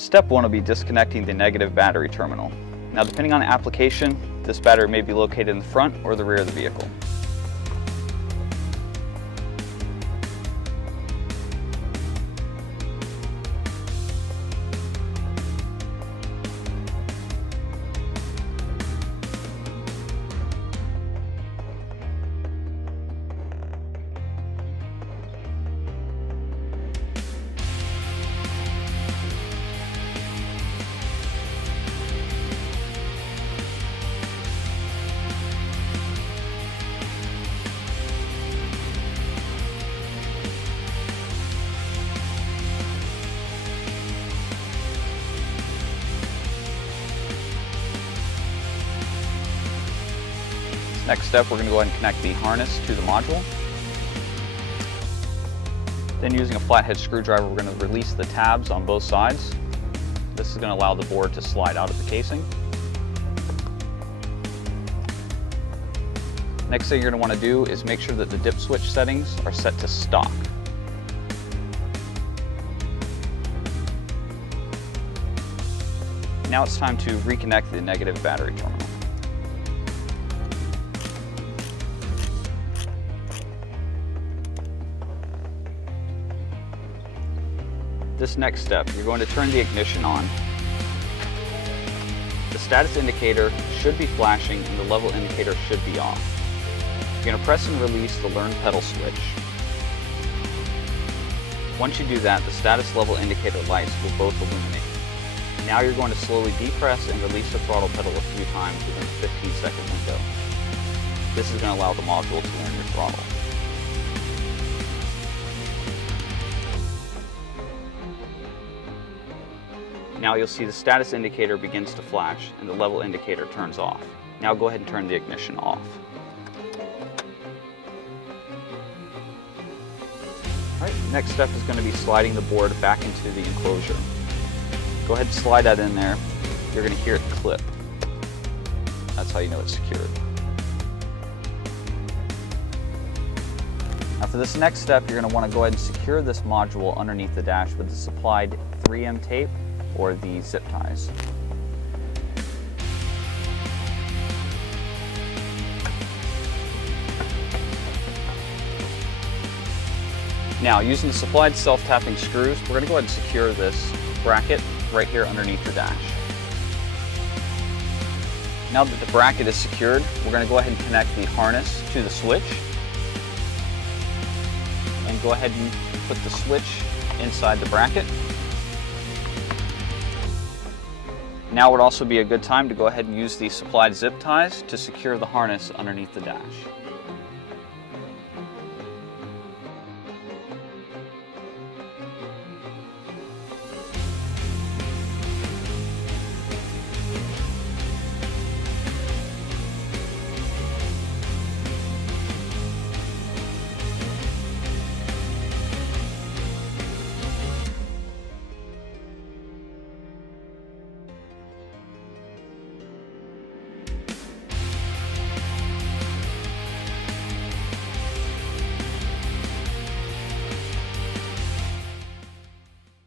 Step 1 will be disconnecting the negative battery terminal. Now, depending on the application, this battery may be located in the front or the rear of the vehicle. Next step, we're going to go ahead and connect the harness to the module. Then using a flathead screwdriver, we're going to release the tabs on both sides. This is going to allow the board to slide out of the casing. Next thing you're going to want to do is make sure that the dip switch settings are set to stock. Now it's time to reconnect the negative battery terminal. This next step, you're going to turn the ignition on. The status indicator should be flashing and the level indicator should be off. You're going to press and release the learn pedal switch. Once you do that, the status level indicator lights will both illuminate. Now you're going to slowly depress and release the throttle pedal a few times within a 15-second window. This is going to allow the module to learn your throttle. Now you'll see the status indicator begins to flash and the level indicator turns off. Now go ahead and turn the ignition off. Alright, next step is going to be sliding the board back into the enclosure. Go ahead and slide that in there. You're going to hear it clip. That's how you know it's secured. Now for this next step, you're going to want to go ahead and secure this module underneath the dash with the supplied 3M tape or the zip ties. Now, using the supplied self-tapping screws, we're going to go ahead and secure this bracket right here underneath the dash. Now that the bracket is secured, we're going to go ahead and connect the harness to the switch. And go ahead and put the switch inside the bracket. Now would also be a good time to go ahead and use the supplied zip ties to secure the harness underneath the dash.